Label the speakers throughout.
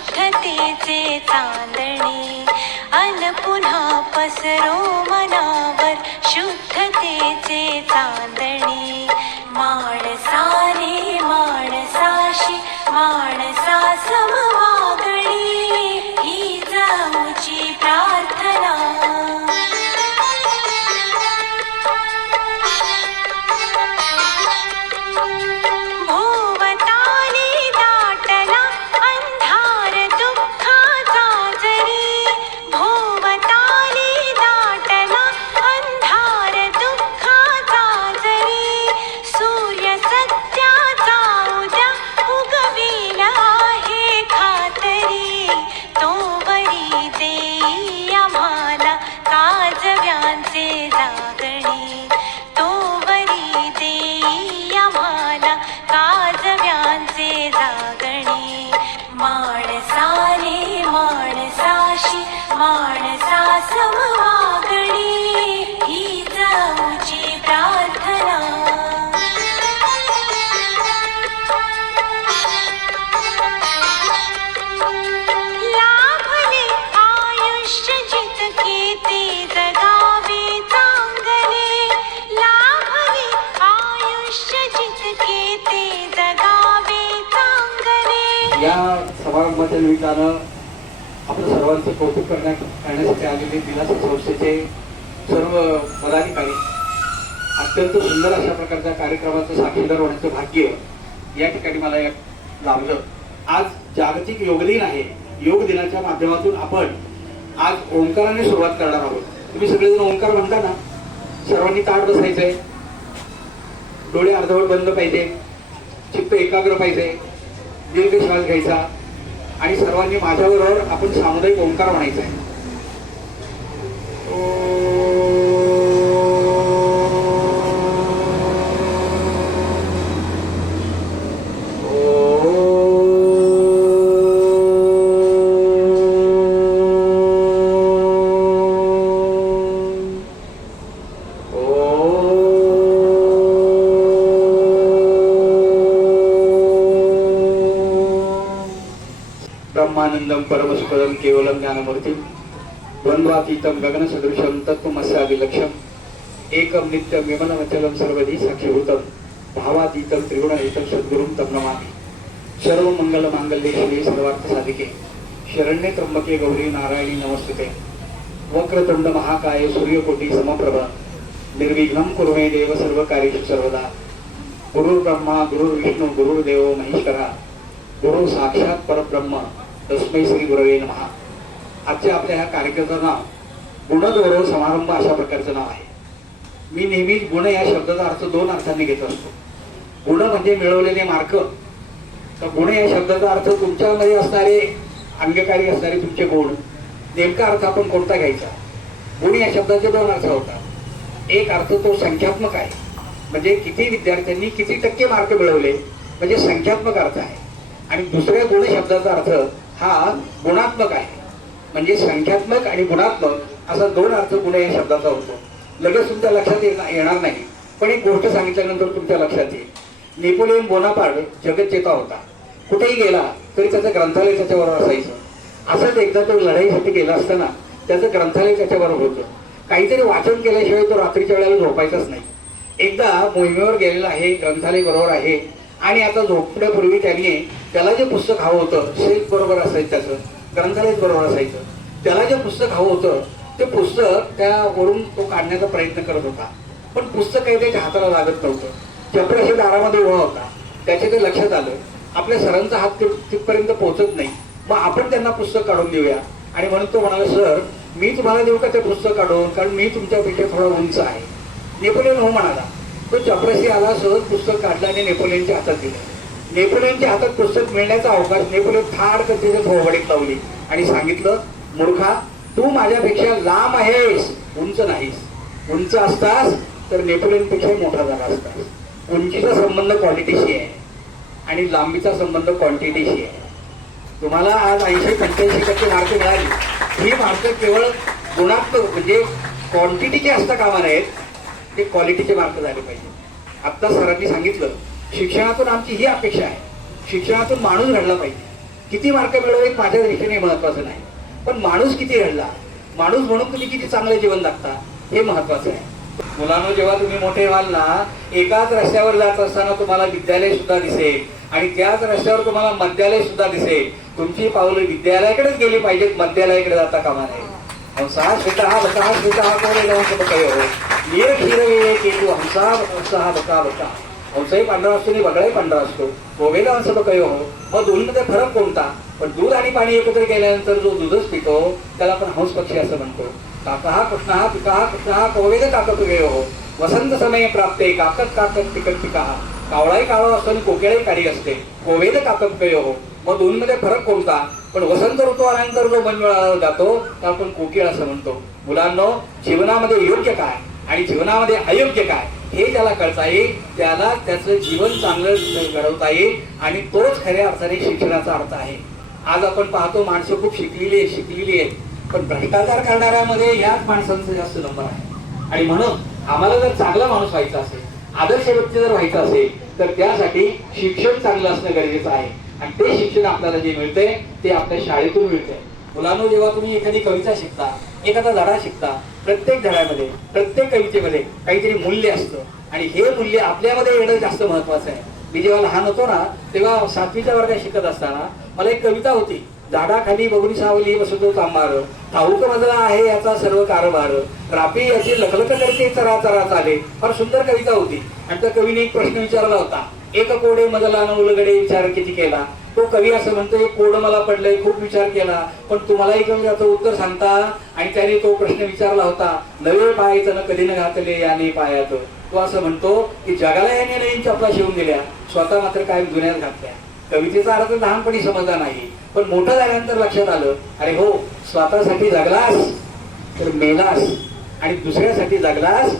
Speaker 1: शुद्धतेचे चांदणे. अन पुन्हा पसरो मनावर शुद्धतेचे चांदणे.
Speaker 2: निमित्तानं आपलं सर्वांचं कौतुक करण्यात करण्यासाठी आलेले विलास संस्थेचे सर्व पदाधिकारी अत्यंत सुंदर अशा प्रकारच्या कार्यक्रमाचं साक्षीदार होण्याचं भाग्य या ठिकाणी मला या- लाभलं. आज जागतिक योग दिन आहे. योग दिनाच्या माध्यमातून आपण आज ओंकाराने सुरुवात करणार आहोत. तुम्ही सगळेजण ओंकार म्हणता ना? सर्वांनी ताट बसायचंय. डोळे अर्धवट बंद पाहिजे. चित्त एकाग्र पाहिजे. दीर्घ श्वास घ्यायचा. आणि सर्वांनी माझ्याबरोबर आपण सामुदायिक ओंकार म्हणायचा आहे. आनंदम परमसुखदम केवलम ज्ञानमूर्ती द्वंद्वातीतम गगनसदृशम तत्वमस्यादिलक्ष्यम एकम नित्यम विमनमचलम सर्वधी साक्षीभूतम भावातीतम त्रिगुणहितम सद्गुरुम तम नमामि। सर्व मंगल मांगल्ये श्री सर्वार्थ साधिके शरण्ये त्र्यंबके गौरी नारायणी नमस्ते वक्रतुंड महाकाय सूर्यकोटी समप्रभ। निर्विघ्नं कुर्मे देव सर्व कार्येषु सर्वदा। गुरुर्ब्रह्मा गुरुर्विष्णू गुरुर्देव महेश्वरा। गुरु साक्षात परब्रह्म। तस्मै श्री गुरवे महा आजच्या आपल्या ह्या कार्यक्रमाचं नाव गुणगौरव समारंभ अशा प्रकारचं नाव आहे. मी नेहमीच गुण या शब्दाचा अर्थ दोन अर्थाने घेत असतो. गुण म्हणजे मिळवलेले मार्क. तर गुण या शब्दाचा अर्थ तुमच्यामध्ये असणारे अंगकारी असणारे तुमचे गुण. नेमका अर्थ आपण कोणता घ्यायचा? गुण या शब्दाचे दोन अर्थ होतात. एक अर्थ तो संख्यात्मक आहे. म्हणजे किती विद्यार्थ्यांनी किती टक्के मार्क मिळवले? म्हणजे संख्यात्मक अर्थ आहे. आणि दुसऱ्या गुण शब्दाचा अर्थ हा गुणात्मक आहे. म्हणजे संख्यात्मक आणि गुणात्मक असा दोन अर्थ गुण या शब्दाचा होतो. लगेच तुमच्या लक्षात येणार येणार नाही. पण एक गोष्ट सांगितल्यानंतर तुमच्या लक्षात येईल. नेपोलियन बोनापार्ड जगतचेता होता. कुठेही गेला तरी त्याचं ग्रंथालय त्याच्याबरोबर असायचं. असंच एकदा तो लढाईसाठी गेला असताना त्याचं ग्रंथालय त्याच्याबरोबर होतं. काहीतरी वाचन केल्याशिवाय तो रात्रीच्या वेळेला झोपायचाच नाही. एकदा मोहिमेवर गेलेला आहे ग्रंथालय बरोबर आहे. आणि आता झोपण्यापूर्वी त्यांनी त्याला जे पुस्तक हवं होतं शेत बरोबर असायचं त्याचं ग्रंथालय बरोबर असायचं. त्याला जे पुस्तक हवं होतं ते पुस्तक त्यावरून तो काढण्याचा प्रयत्न करत होता. पण पुस्तक काही त्याच्या हाताला लागत नव्हतं. चपराशी दारामध्ये उभा होता. त्याच्या ते लक्षात आलं. आपल्या सरांचा हात तिथपर्यंत पोहोचत नाही. मग आपण त्यांना पुस्तक काढून देऊया. आणि म्हणून तो म्हणाला सर मी तुम्हाला देऊ का ते पुस्तक काढून? कारण मी तुमच्यापेक्षा थोडं उंच आहे. नेपोलियन हो म्हणाला. तो चपराशी आला सहज पुस्तक काढलं आणि नेपोलियनच्या हातात दिलं. नेपोलियनच्या हातात पुस्तक मिळण्याचा अवकाश नेपोलियन फार त्याच्या थोबडीत लावली आणि सांगितलं मूर्खा तू माझ्यापेक्षा लांब आहेस उंच नाहीस. उंच असतास तर नेपोलियनपेक्षा मोठा झाला असतास. उंचीचा संबंध क्वालिटीशी आहे आणि लांबीचा संबंध क्वांटिटीशी आहे. तुम्हाला आज ऐंशी पंच्याऐंशी टक्के मार्क मिळाली. ही मार्क केवळ गुणात्मक म्हणजे क्वांटिटीचे असता कामा नाहीत ते क्वालिटीचे मार्क झाले पाहिजे. आत्ता सरांनी सांगितलं शिक्षणातून आमची ही अपेक्षा आहे. शिक्षणातून माणूस घडला पाहिजे. किती मार्क मिळवले माझ्या दृष्टीने महत्वाचं नाही. पण माणूस किती घडला? माणूस म्हणून तुम्ही किती चांगलं जीवन जगता हे महत्वाचं आहे. मुलांनो जेव्हा तुम्ही मोठे व्हाल ना एकाच रस्त्यावर जात असताना तुम्हाला विद्यालय सुद्धा दिसेल आणि त्याच रस्त्यावर तुम्हाला मध्यालय सुद्धा दिसेल. तुमची पावलं विद्यालयाकडेच गेली पाहिजेत मध्यालयाकडे जाता कामा नये. सहा श्वेता बका श्वेता कोरे जाऊन बकयो नीर केतू हंसा हंसा बका बका। हंसही पांढरा असतो आणि बगळाही पांढरा असतो गोवेला हंस बकयो हो। मग दोन्हीमध्ये फरक कोणता? पण दूध आणि पाणी एकत्र केल्यानंतर जो दूधच पितो त्याला आपण हंस पक्षी असं म्हणतो. काप हा कृष्ण हा पिका हा कृष्ण कोवेद काकत गयो हो। वसंत समय प्राप्ते काकत काकत पिकत पिका हा। कावळाही कावळा असतो आणि कोकिळाही काळी असते। कोवेद काकत गयो हो। मग दोन्हीमध्ये फरक कोणता? पण वसंत ऋतू आल्यानंतर जो मनमिळाला जातो त्याला आपण कोकिळ असं म्हणतो. मुलांनो जीवनामध्ये योग्य काय? आणि जीवनामध्ये अयोग्य काय? हे ज्याला कळता येईल त्याला त्याचं जीवन चांगलं घडवता येईल आणि तोच खऱ्या अर्थाने शिक्षणाचा अर्थ आहे. आज आपण पाहतो माणसं खूप शिकलेली आहेत शिकलेली आहेत. पण भ्रष्टाचार करणाऱ्यामध्ये याच माणसांचा जास्त नंबर आहे. आणि म्हणून आम्हाला जर चांगला माणूस व्हायचा असेल आदर्श व्यक्ती जर व्हायचं असेल तर त्यासाठी शिक्षण चांगलं असणं गरजेचं आहे. आणि ते शिक्षण आपल्याला जे मिळते ते आपल्या शाळेतून मिळते मुलांना जेव्हा तुम्ही एखादी कविता शिकता एखादा धडा शिकता प्रत्येक धड्यामध्ये प्रत्येक कवितेमध्ये काहीतरी मूल्य असतं. आणि हे मूल्य आपल्यामध्ये येणं जास्त महत्वाचं आहे. मी जेव्हा लहान होतो ना तेव्हा सातवीच्या वर्गात शिकत असताना मला एक कविता होती. झाडाखाली बगुरी सावली बसतो तांबार. ठाऊक मजला आहे याचा सर्व कारभार. रापी याची लखलख करते चरा चरा चाले. फार सुंदर कविता होती. आणि त्या कवीने एक प्रश्न विचारला होता. एक कोडे मजला नवलगडे विचार किती केला? तो कवी असं म्हणतो एक कोड मला पडलंय खूप विचार केला पण तुम्हालाही कमी त्याचं उत्तर सांगता. आणि त्याने तो प्रश्न विचारला होता नवे पाहायचं न कधी न घातले याने पायात तो असं म्हणतो की जगाला याने नवीन चपला शिवून दिल्या स्वतः मात्र काय जुन्यात घातल्या. कवितेचा अर्थ लहानपणी समजला नाही पण मोठं झाल्यानंतर लक्षात आलं अरे हो स्वतःसाठी जगलास तर मेलास आणि दुसऱ्यासाठी जगलास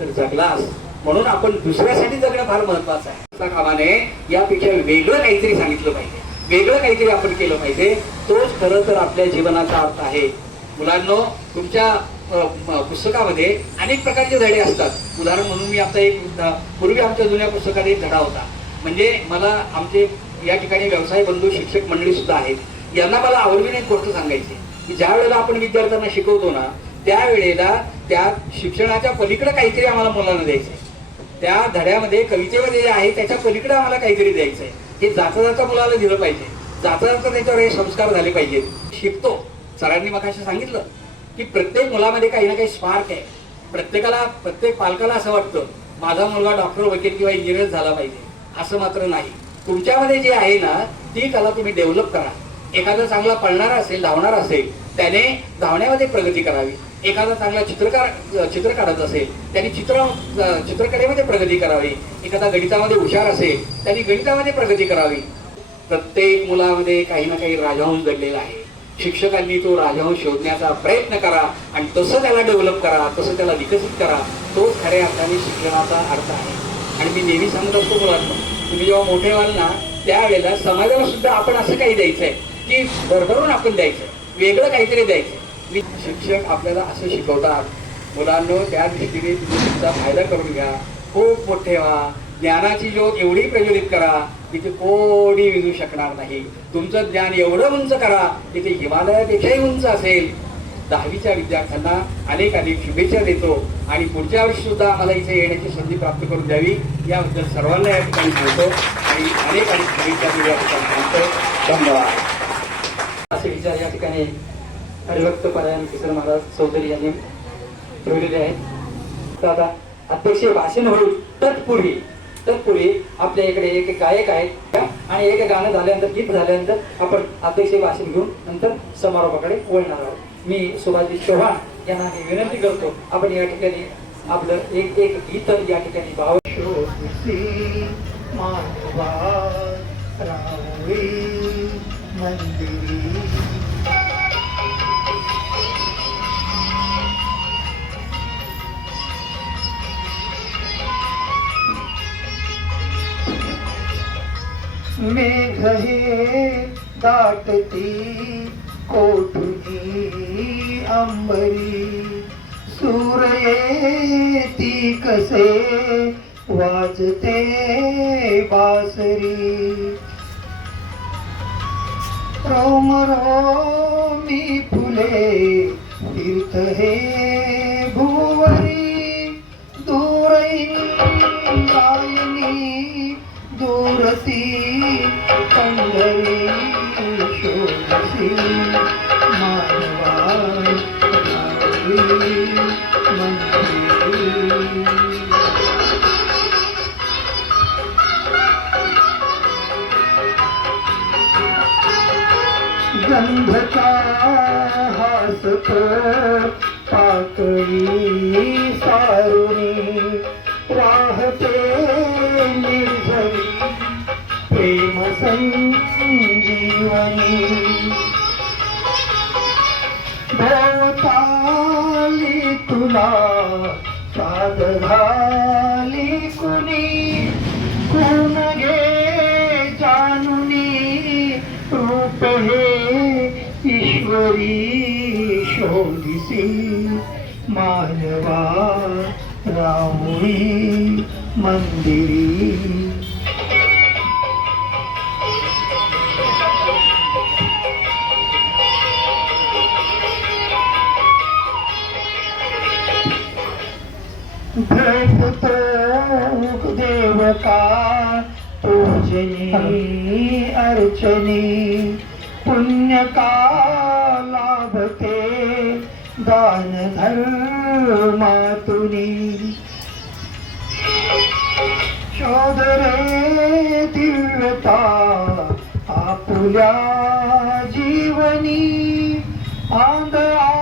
Speaker 2: तर जगलास. म्हणून आपण दुसऱ्यासाठी जगणं फार महत्वाचं आहे. त्या कामाने यापेक्षा वेगळं काहीतरी सांगितलं पाहिजे. वेगळं काहीतरी आपण केलं पाहिजे. तोच खरं तर आपल्या जीवनाचा अर्थ आहे. मुलांनो तुमच्या पुस्तकामध्ये अनेक प्रकारचे धडे असतात. उदाहरण म्हणून मी आता एक पूर्वी आमच्या जुन्या पुस्तकात एक धडा होता. म्हणजे मला आमचे या ठिकाणी व्यवसाय बंधू शिक्षक मंडळी सुद्धा आहेत. यांना मला आवडीने एक गोष्ट सांगायची की ज्या वेळेला आपण विद्यार्थ्यांना शिकवतो ना त्यावेळेला त्या शिक्षणाच्या पलीकडे काहीतरी आम्हाला मुलांना द्यायचंय त्या धड्यामध्ये कवितेमध्ये जे आहे त्याच्या पलीकडे आम्हाला काहीतरी द्यायचंय. हे जाता जाता मुलाला दिलं पाहिजे. जाता जाता त्याच्यावर हे संस्कार झाले पाहिजेत. शिकतो. सरांनी मग सांगितलं की प्रत्येक मुलामध्ये काही ना काही स्पार्क आहे. प्रत्येकाला प्रत्येक पालकाला असं वाटतं माझा मुलगा डॉक्टर वकील किंवा इंजिनियर झाला पाहिजे. असं मात्र नाही. तुमच्यामध्ये जे आहे ना ती कला तुम्ही डेव्हलप करा. एखादा चांगला पळणारा असेल धावणारा असेल त्याने धावण्यामध्ये प्रगती करावी. एखादा चांगला चित्रकार चित्र काढत असेल त्यांनी चित्र चित्रकलेमध्ये प्रगती करावी. एखादा गणितामध्ये हुशार असेल त्यांनी गणितामध्ये प्रगती करावी. प्रत्येक मुलामध्ये काही ना काही राजहंस घडलेला आहे. शिक्षकांनी तो राजहंस शोधण्याचा प्रयत्न करा आणि तसं त्याला डेव्हलप करा तसं त्याला विकसित करा. तोच खऱ्या अर्थाने शिक्षणाचा अर्थ आहे. आणि मी नेहमी सांगत असतो मुलांना तुम्ही जेव्हा मोठे व्हाल ना त्यावेळेला समाजाला सुद्धा आपण असं काही द्यायचं आहे की भरभरून आपण द्यायचं वेगळं काहीतरी द्यायचं शिक्षक आपल्याला असं शिकवतात. मुलांनो त्या दृष्टीने तुम्ही तुमचा फायदा करून घ्या. खूप मोठे व्हा. ज्ञानाची ज्योत एवढी प्रज्वलित करा की ते कोणी विजू शकणार नाही. तुमचं ज्ञान एवढं उंच करा की ते हिमालयापेक्षाही उंच असेल. दहावीच्या विद्यार्थ्यांना अनेक अनेक शुभेच्छा देतो. आणि पुढच्या वर्षी सुद्धा आम्हाला इथे येण्याची संधी प्राप्त करून द्यावी याबद्दल सर्वांना या ठिकाणी सांगतो आणि अनेक अनेक शुभेच्छा देऊ या ठिकाणी सांगतो धन्यवाद. असे विचार या ठिकाणी हरिभक्त परायण किशोर महाराज चौधरी यांनी ठेवलेले आहेत. तर आता अध्यक्ष भाषण होईल तत्पूर्वी तत्पूर्वी आपल्या इकडे एक गायक आहेत. आणि एक गाणं झाल्यानंतर गीत झाल्यानंतर आपण अध्यक्ष भाषण घेऊन नंतर समारोपाकडे वळणार आहोत. मी सुभाषजी चव्हाण यांना मी विनंती करतो आपण या ठिकाणी आपलं एक एक गीत या ठिकाणी भाव
Speaker 3: दाटती कोठुनी अंबरी. सूर्येती कसे वाजते बासरी. रोम रोमी फुले तीर्थ हे भुवरी दूरयनी दूरती पंढरी. गंधता हासत पाकळी साध घाली कुणी कोण घे जानुनी रूप हे ईश्वरी भेटतो देवता पूजनी अर्चनी पुण्य का लाभते दान धर्मातुनी शोध रे दिव्यता आपुल्या जीवनी आंधळा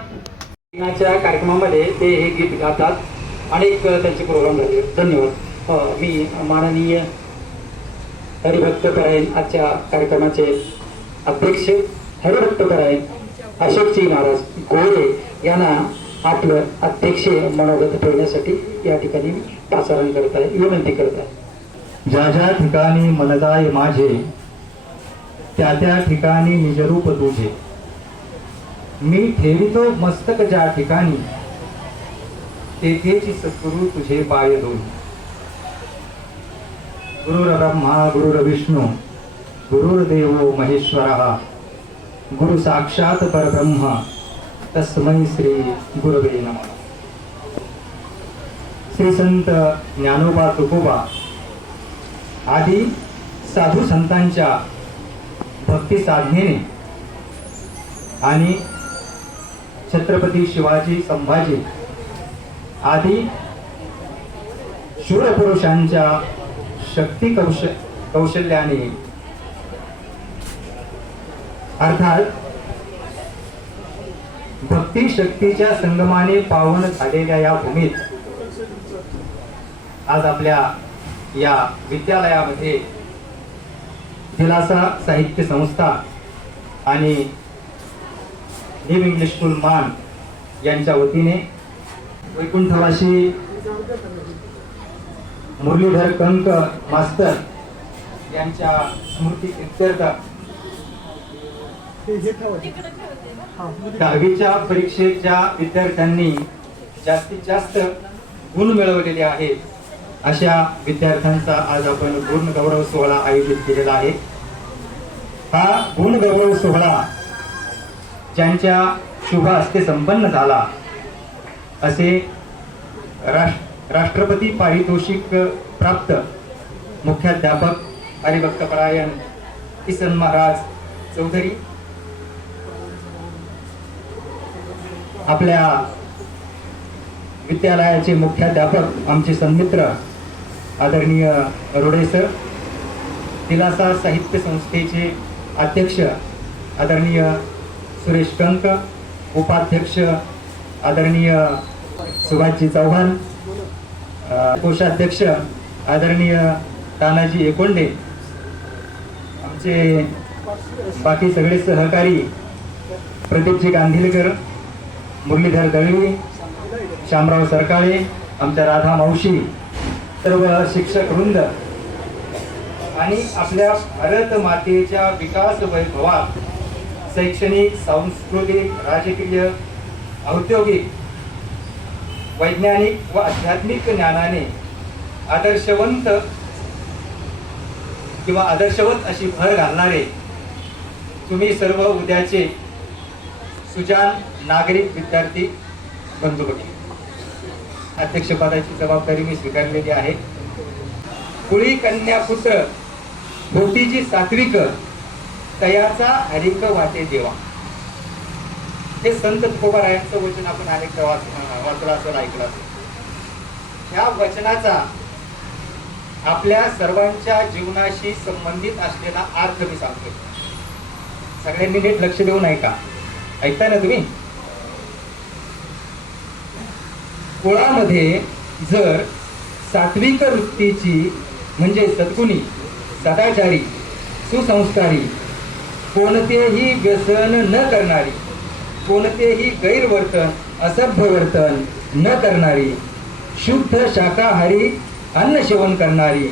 Speaker 3: मातला
Speaker 2: कार्यक्रमामध्ये ते हे गीत गातात अनेक त्यांचे प्रोग्राम झाले. धन्यवाद. मी माननीय हरिभक्त परायण आजच्या कार्यक्रमाचे अध्यक्ष हरिभक्त परायण अशोकजी महाराज गोरे यांना आपलं अध्यक्ष मनोगत ठेवण्यासाठी या ठिकाणी पाचारण करत आहे विनंती करत आहे.
Speaker 3: ज्या ज्या ठिकाणी मनदाय माझे त्या त्या ठिकाणी निजरूप तुझे मी ठेवितो मस्तक ज्या ठिकाणी. तेथेची सद्गुरु तुझे पाय दोन गुरुर ब्रह्मा गुरुर विष्णू गुरुर्देव महेश्वरः गुरु साक्षात परब्रह्म तस्मै श्री गुरुवे नम. श्री संत ज्ञानोबा तुकोबा आदी साधू संतांच्या भक्ती साधनेने आणि छत्रपती शिवाजी संभाजी आदी शूरपुरुषांच्या शक्ती कौश कौशल्याने. अर्थात भक्ती शक्तीच्या संगमाने पावन झालेल्या या भूमीत आज आपल्या या विद्यालयामध्ये दिलासा साहित्य संस्था आणि न्यू इंग्लिश स्कूल मान यांच्या वतीने वैकुंठवाशी
Speaker 4: मुरलीधर कंक मास्तर यांच्या स्मृती इत्यर्थ दहावीच्या परीक्षेत ज्या विद्यार्थ्यांनी जास्तीत जास्त गुण मिळवलेले आहेत अशा विद्यार्थ्यांचा आज आपण गुण गौरव सोहळा आयोजित केलेला आहे. हा गुण गौरव सोहळा ज्यांच्या शुभ हस्ते संपन्न झाला. असे राष्ट्र राष्ट्रपती पारितोषिक प्राप्त मुख्याध्यापक हरिभक्तपरायण किसन महाराज चौधरी आपल्या विद्यालयाचे मुख्याध्यापक आमचे सन्मित्र आदरणीय रोडे सर दिलासा साहित्य संस्थेचे अध्यक्ष आदरणीय सुरेश कंक उपाध्यक्ष आदरणीय सुभाषजी चव्हाण कोषाध्यक्ष आदरणीय तानाजी एकोंडे आमचे बाकी सगळे सहकारी प्रदीपजी गांधीलकर मुरलीधर दळवी शामराव सरकाळे आमच्या राधा मावशी सर्व शिक्षक वृंद आणि आपल्या भारत मातेच्या विकास वैभवात शैक्षणिक सांस्कृतिक राजकीय औद्योगिक वैज्ञानिक व आध्यात्मिक ज्ञानाने आदर्शवंत किंवा आदर्शवत अशी भर घालणारे तुम्ही सर्व उद्याचे सुजान नागरिक विद्यार्थी बंधू भगिनी अध्यक्षपदाची जबाबदारी मी स्वीकारलेली आहे. कुळी कन्या पुत्र भोटीजी सात्विक तयाचा हरिक वाटे देवा. हे संत तुकोबारायांचं वचन आपण अनेकदा वाच- वाचलं असेल ऐकलं असेल ह्या वचनाचा आपल्या सर्वांच्या जीवनाशी संबंधित असलेला अर्थ मी सांगतो. सगळ्यांनी नीट लक्ष देऊन ऐका. ऐकताय ना तुम्ही? कुळामध्ये जर सात्विक वृत्तीची म्हणजे सद्गुणी सदाचारी सुसंस्कारी कोणतेही व्यसन न करणारी कोणतेही गैरवर्तन असभ्य वर्तन न करणारी शुद्ध शाकाहारी अन्न सेवन करणारी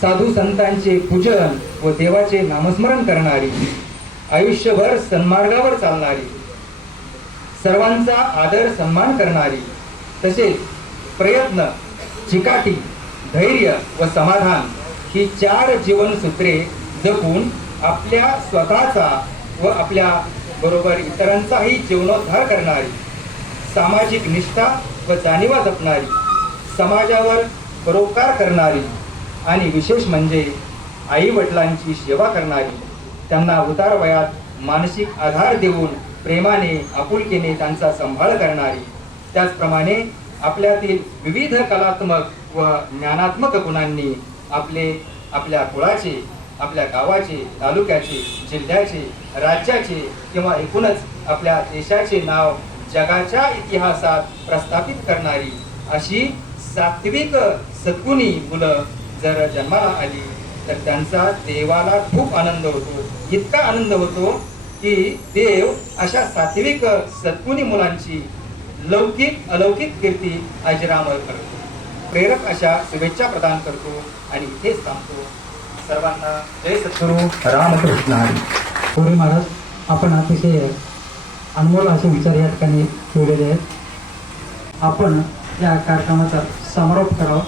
Speaker 4: साधू संतांचे पूजन व देवाचे नामस्मरण करणारी आयुष्यभर सन्मार्गावर चालणारी सर्वांचा आदर सन्मान करणारी तसेच प्रयत्न चिकाटी धैर्य व समाधान ही चार जीवनसूत्रे जपून आपल्या स्वतःचा व आपल्या बरोबर इतरांचाही जीवनोद्धार करणारी सामाजिक निष्ठा व जाणीवा जपणारी समाजावर परोपकार करणारी आणि विशेष म्हणजे आई वडिलांची सेवा करणारी त्यांना उतार वयात मानसिक आधार देऊन प्रेमाने आपुलकीने त्यांचा सांभाळ करणारी त्याचप्रमाणे आपल्यातील विविध कलात्मक व ज्ञानात्मक गुणांनी आपले आपल्या कुळाचे आपल्या गावाचे तालुक्याचे जिल्ह्याचे राज्याचे किंवा एकूणच आपल्या देशाचे नाव जगाच्या इतिहासात प्रस्थापित करणारी अशी सात्विक सद्गुणी मुलं जर जन्माला आली तर त्यांचा देवाला खूप आनंद होतो. इतका आनंद होतो की देव अशा सात्विक सद्गुणी मुलांची लौकिक अलौकिक कीर्ती अजरामर करतो. प्रेरक अशा शुभेच्छा प्रदान करतो आणि इथेच थांबतो सर्वांना जय सद्गुरू. रामकृष्ण
Speaker 5: महाराज आपण अतिशय अनमोल असे विचार या ठिकाणी ठेवलेले आहेत. आपण या कार्यक्रमाचा समारोप करावा.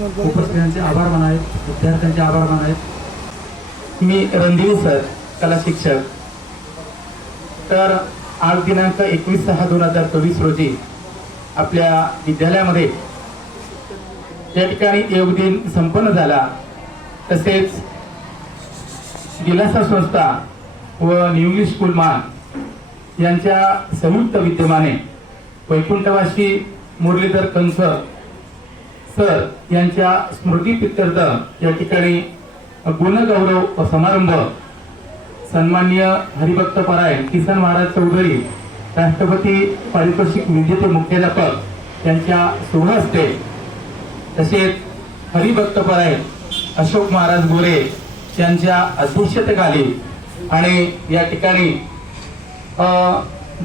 Speaker 5: उपस्थितांचे आभार मानावेत विद्यार्थ्यांचे आभार मानावेत.
Speaker 4: मी रणधीर सर कला शिक्षक. तर आज दिनांक एकवीस सहा दोन हजार चोवीस रोजी आपल्या विद्यालयामध्ये या ठिकाणी योग दिन संपन्न झाला. तसेच दिलासा संस्था व न्यूली स्कूल मान यांच्या संयुक्त विद्यमाने वैकुंठवासी मुरलीधर कंस सर यांच्या स्मृतीप्रित्यर्थ या ठिकाणी गुणगौरव समारंभ सन्मान्य हरिभक्त परायण किसन महाराज चौधरी राष्ट्रपती पारितोषिक विजेते मुख्याध्यापक यांच्या शुभहस्ते तसेच हरिभक्त परायण अशोक महाराज गोरे यांच्या अध्यक्षतेखाली आणि या ठिकाणी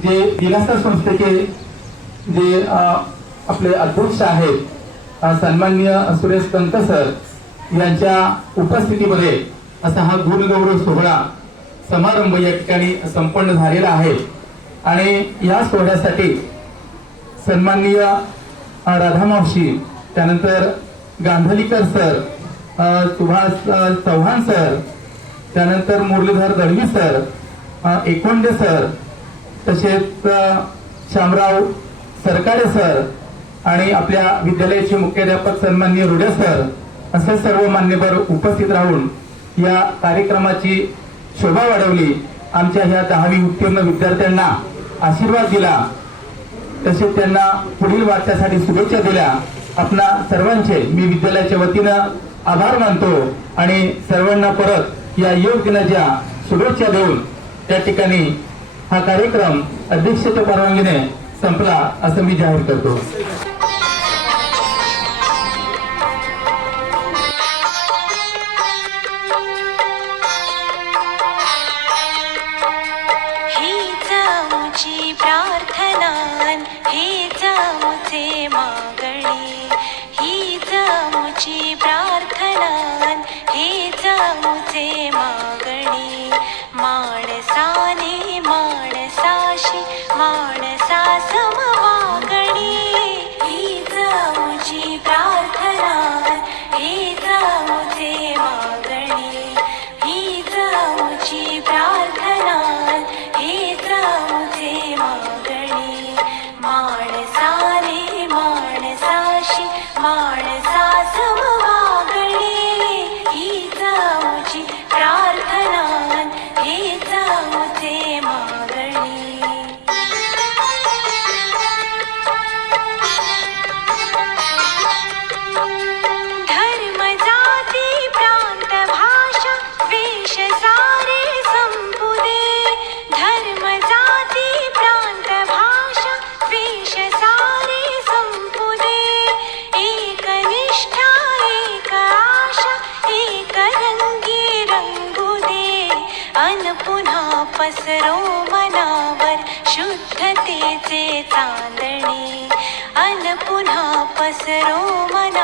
Speaker 4: जे दिलासा संस्थेचे जे आपले अध्यक्ष आहेत
Speaker 6: सन्माननीय सुरेश कंक सर यांच्या उपस्थितीमध्ये असा हा गुणगौरव सोहळा समारंभ या ठिकाणी संपन्न झालेला आहे. आणि या सोहळ्यासाठी सन्माननीय राधामावशी त्यानंतर गांधलीकर सर सुभाष चव्हाण सर त्यानंतर मुरलीधर दळवी सर एकोंडे सर तसेच शामराव सरकारे सर आणि आपल्या विद्यालयाचे मुख्याध्यापक सन्माननीय रुडे सर असे सर्व मान्यवर उपस्थित राहून या कार्यक्रमाची शोभा वाढवली. आमच्या ह्या दहावी उत्तीर्ण विद्यार्थ्यांना आशीर्वाद दिला. तसेच त्यांना पुढील वाटण्यासाठी शुभेच्छा दिल्या. आपणा सर्वांचे मी विद्यालयाच्या वतीनं आभार मानतो आणि सर्वांना परत या योग दिनाच्या शुभेच्छा देऊन त्या ठिकाणी हा कार्यक्रम अध्यक्षच्या परवानगीने संपला असं मी जाहीर करतो.
Speaker 1: माणसा सम पुन्हा पसरो